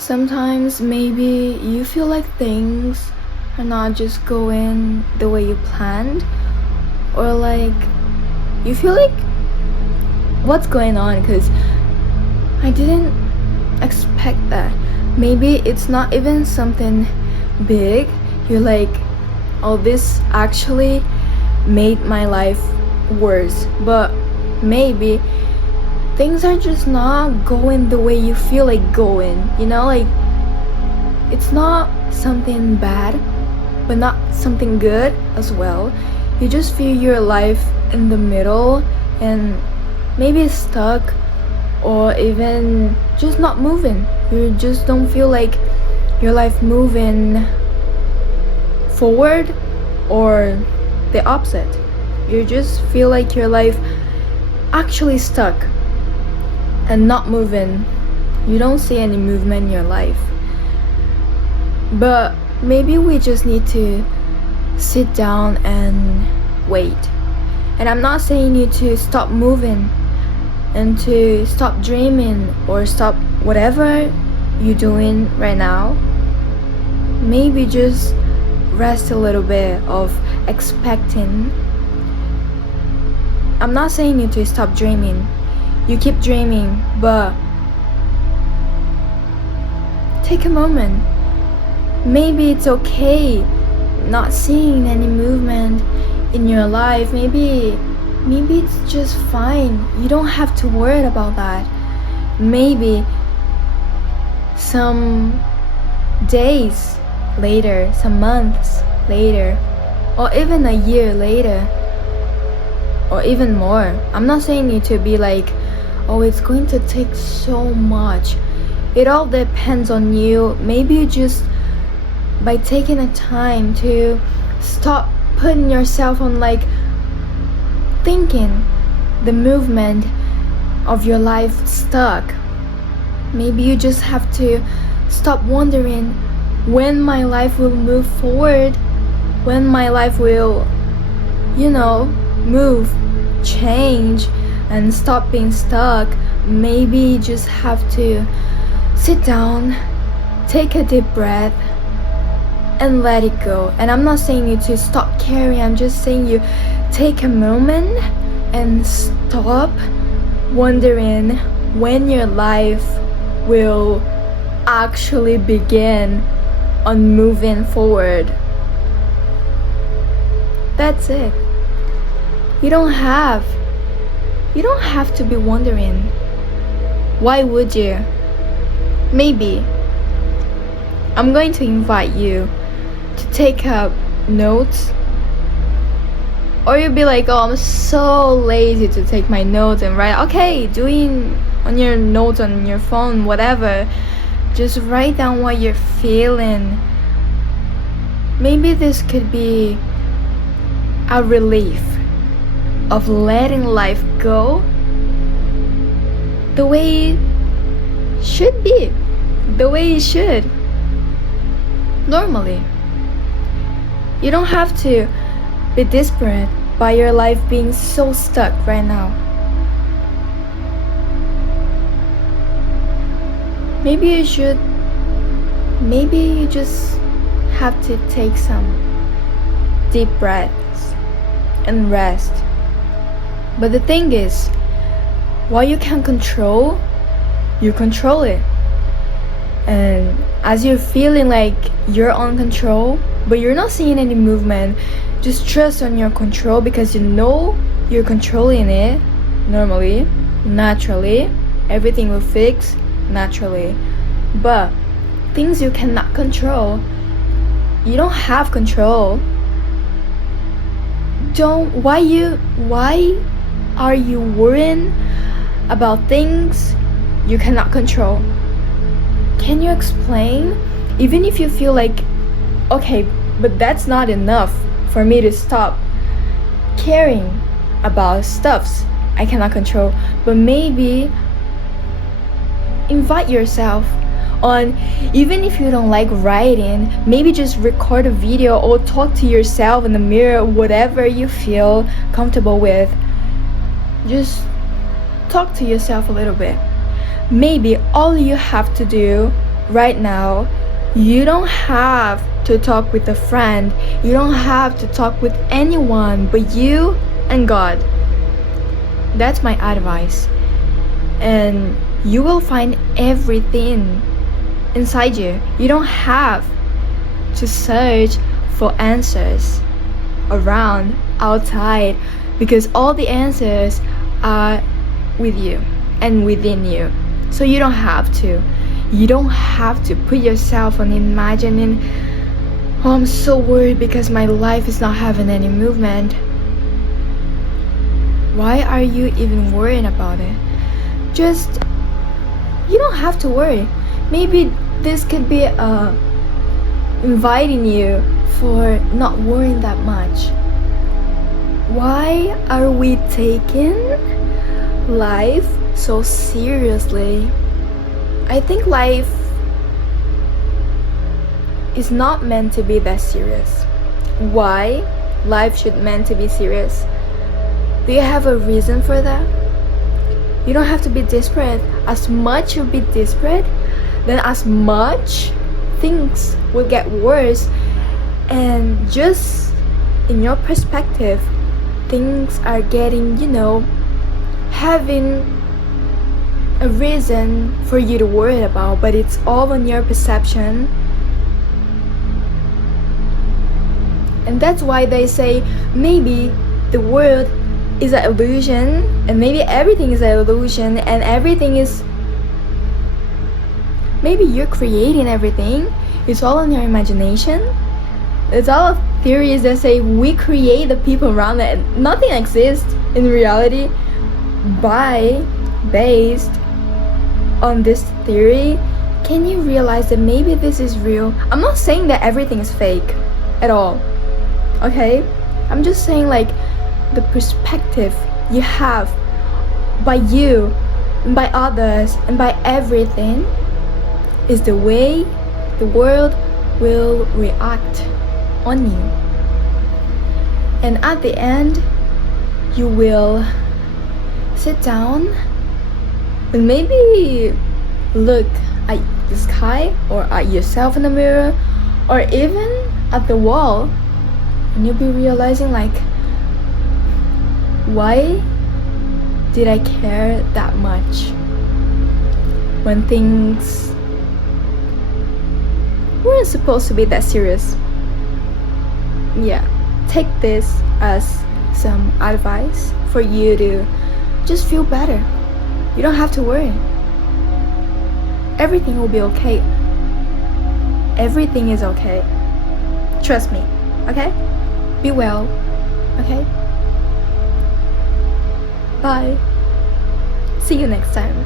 Sometimes maybe you feel like things are not just going the way you planned, or like you feel like what's going on because I didn't expect that. Maybe it's not even something big. You're like, oh, this actually made my life worse, but maybe things are just not going the way you feel like going, like it's not something bad but not something good as well. You just feel your life in the middle and maybe stuck or even just not moving. You just don't feel like your life moving forward or the opposite. You just feel like your life actually stuck and not moving. You don't see any movement in your life. But maybe we just need to sit down and wait. And I'm not saying you to stop moving and to stop dreaming or stop whatever you're doing right now. Maybe just rest a little bit of expecting. I'm not saying you to stop dreaming. You keep dreaming, but take a moment. Maybe it's okay not seeing any movement in your life. Maybe it's just fine. You don't have to worry about that. Maybe some days later, some months later, or even a year later, or even more. I'm not saying you to be like, oh, it's going to take so much. It all depends on you. Maybe you just, by taking the time to stop putting yourself on like thinking the movement of your life stuck. Maybe you just have to stop wondering when my life will move forward, when my life will, move, change, and stop being stuck. Maybe you just have to sit down, take a deep breath, and let it go. And I'm not saying you to stop caring. I'm just saying you take a moment and stop wondering when your life will actually begin on moving forward. That's it. You don't have to be wondering. Why would you? Maybe I'm going to invite you to take up notes, or you'll be like, oh, I'm so lazy to take my notes and write. Okay, doing on your notes on your phone, whatever, just write down what you're feeling. Maybe this could be a relief of letting life go the way it should be, the way it should normally. You don't have to be desperate by your life being so stuck right now. Maybe you just have to take some deep breaths and rest. But the thing is, what you can control, you control it. And as you're feeling like you're on control, but you're not seeing any movement, just trust on your control, because you know you're controlling it normally, naturally. Everything will fix naturally. But things you cannot control, you don't have control. Why are you worrying about things you cannot control? Can you explain? Even if you feel like, okay, but that's not enough for me to stop caring about stuffs I cannot control. But maybe invite yourself on, even if you don't like writing, maybe just record a video or talk to yourself in the mirror, whatever you feel comfortable with. Just talk to yourself a little bit. Maybe all you have to do right now, you don't have to talk with a friend. You don't have to talk with anyone but you and God. That's my advice. And you will find everything inside you. You don't have to search for answers around, outside, because all the answers are with you and within you. So you don't have to. You don't have to put yourself on imagining, oh, I'm so worried because my life is not having any movement. Why are you even worrying about it? Just, you don't have to worry. Maybe this could be inviting you for not worrying that much. Why are we taking life so seriously? I think life is not meant to be that serious. Why life should meant to be serious? Do you have a reason for that? You don't have to be desperate. As much you be desperate, then as much things will get worse. And just in your perspective, things are getting, having a reason for you to worry about, but it's all on your perception. And that's why they say maybe the world is an illusion, and maybe everything is an illusion, and everything is, maybe you're creating everything. It's all in your imagination. It's all theories that say we create the people around it, and nothing exists in reality. Based on this theory, can you realize that maybe this is real? I'm not saying that everything is fake at all, okay? I'm just saying, like, the perspective you have by you, and by others, and by everything is the way the world will react on you. And at the end, you will sit down and maybe look at the sky or at yourself in the mirror or even at the wall, and you'll be realizing, like, why did I care that much when things weren't supposed to be that serious? Yeah, take this as some advice for you to just feel better. You don't have to worry. Everything will be okay. Everything is okay. Trust me, okay? Be well, okay? Bye. See you next time.